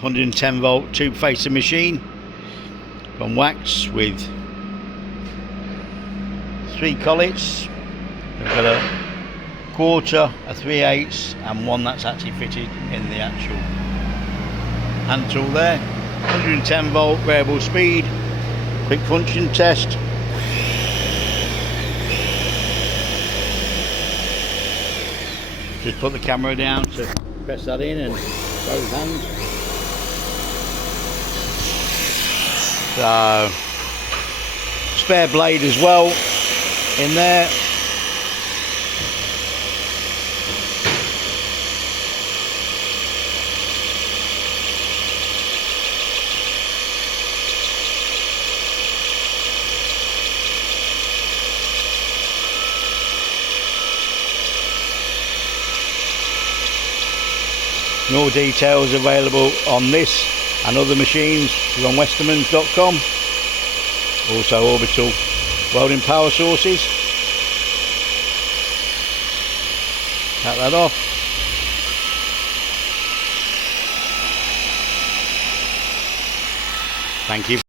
110 volt tube facer machine from Wachs with 3 collets. We've got a quarter, a 3/8 and one that's actually fitted in the actual hand tool there. 110 volt variable speed, quick function test. Just put the camera down to press that in and both hands. So, spare blade as well in there. More details available on this and other machines on Westermans.com. Also orbital welding power sources. Cut that off. Thank you.